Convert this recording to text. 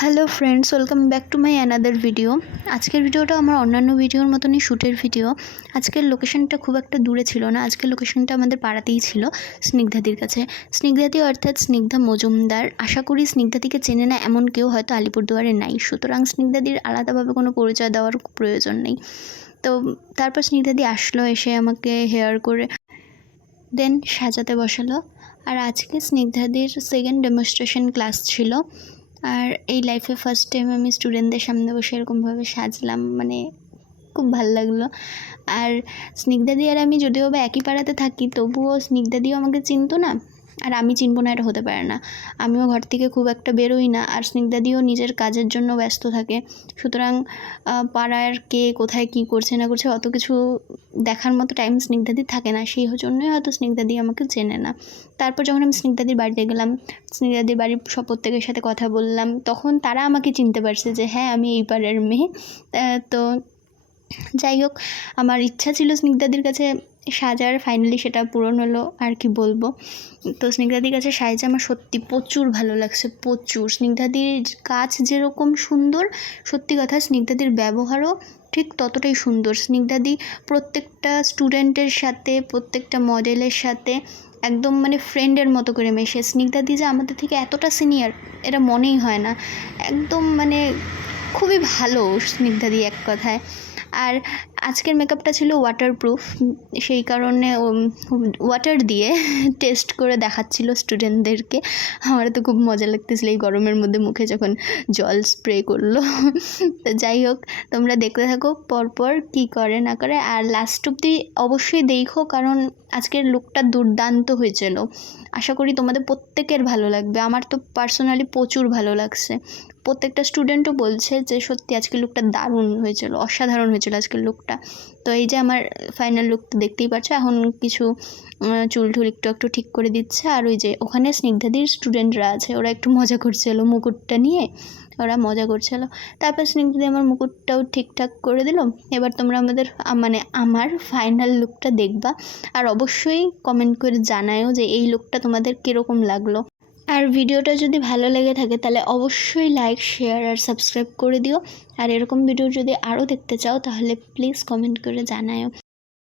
Hello friends welcome back to my another video আজকের ভিডিওটা আমার অন্যান্য ভিডিওর মতনই শ্যুটের ভিডিও আজকের লোকেশনটা খুব একটা দূরে ছিল না, আজকের লোকেশনটা আমাদের পাড়াতেই ছিল স্নিগ্ধাদির কাছে। স্নিগ্ধাদি অর্থাৎ স্নিগ্ধা মজুমদার। আশা করি স্নিগ্ধাদিকে চেনে না এমন কেউ হয়তো আলিপুরদুয়ারে নাই। সুতরাং স্নিগ্ধাদির আলাদাভাবে কোনো পরিচয় দেওয়ার প্রয়োজন নেই। তো তারপর স্নিগ্ধাদি আসলো এসে আমাকে হেয়ার করে, দেন সাজাতে বসালো। আর আজকে স্নিগ্ধাদির সেকেন্ড ডেমনস্ট্রেশন ক্লাস ছিল। আর এই লাইফে ফার্স্ট টাইম আমি স্টুডেন্টদের সামনে বসে এরকমভাবে সাজলাম মানে খুব ভালো লাগল। আর স্নিগ্ধাদি আর আমি যদিও বা একই পাড়াতে থাকি, তবুও স্নিগ্ধাদিও আমাকে চিনতো না। আর আমি চিনবো না, এটা হতে পারে না। আমিও ঘর থেকে খুব একটা বেরোই না, আর স্নিগ্ধাদিও নিজের কাজের জন্য ব্যস্ত থাকে। সুতরাং পাড়ার কে কোথায় কী করছে না করছে অত কিছু দেখার মতো টাইম স্নিগ্ধাদি থাকে না। সেই জন্যই হয়তো স্নিগ্ধাদি আমাকে চেনে না। তারপর যখন আমি স্নিগ্ধাদির বাড়িতে গেলাম স্নিগ্ধাদির বাড়ির সব প্রত্যেকের সাথে কথা বললাম, তখন তারা আমাকে চিনতে পারছে যে হ্যাঁ আমি এই পাড়ার মেয়ে। তো যাই হোক, আমার ইচ্ছা ছিল স্নিগ্ধাদির কাছে সাজার ফাইনালি সেটা পূরণ হলো, আর কি বলব। তো স্নিগ্ধাদির কাছে সাইজ আমার সত্যি প্রচুর ভালো লাগছে, প্রচুর। স্নিগ্ধাদির কাজ যেরকম সুন্দর, সত্যি কথা স্নিগ্ধাদির ব্যবহারও ঠিক ততটাই সুন্দর। স্নিগ্ধাদি প্রত্যেকটা স্টুডেন্টের সাথে, প্রত্যেকটা মডেলের সাথে একদম মানে ফ্রেন্ডের মতো করে মেশে। স্নিগ্ধাদি যে আমাদের থেকে এতটা সিনিয়র এটা মনেই হয় না। একদম মানে খুবই ভালো স্নিগ্ধাদি এক কথায়। আর আজকের মেকআপটা ছিল ওয়াটারপ্রুফ সেই কারণে ওয়াটার দিয়ে টেস্ট করে দেখাচ্ছিল স্টুডেন্টদেরকে আমার তো খুব মজা লাগতেছিল এই গরমের মধ্যে মুখে যখন জল স্প্রে করল। যাই হোক, তোমরা দেখতে থাকো, পরপর কি করে না করে। আর লাস্ট অব্দি অবশ্যই দেখো, কারণ আজকের লুকটা দুর্দান্ত হয়েছিল। আশা করি তোমাদের প্রত্যেকের ভালো লাগবে। আমার তো পার্সোনালি প্রচুর ভালো লাগছে। প্রত্যেকটা স্টুডেন্টও বলছে যে, সত্যি আজকের লুকটা দারুণ হয়েছিল, অসাধারণ হয়েছিল আজকের লুকটা তো এই যে আমার ফাইনাল লুকটা দেখতেই পাচ্ছ, এখন কিছু চুল ঠুল একটু একটু ঠিক করে দিচ্ছে। আর ওই যে ওখানে স্নিগ্ধাদির স্টুডেন্টরা আছে, ওরা একটু মজা করছিল মুকুটটা নিয়ে। ওরা মজা করছিল। তারপর স্নিগ্ধাদি আমার মুকুটটাও ঠিকঠাক করে দিল। এবার তোমরা আমাদের মানে আমার ফাইনাল লুকটা দেখবা। আর অবশ্যই কমেন্ট করে জানায়ও যে এই লুকটা তোমাদের কীরকম লাগল। আর ভিডিওটা যদি ভালো লেগে থাকে তাহলে অবশ্যই লাইক শেয়ার আর সাবস্ক্রাইব করে দিও। আর এরকম ভিডিও যদি আরও দেখতে চাও তাহলে প্লিজ কমেন্ট করে জানাও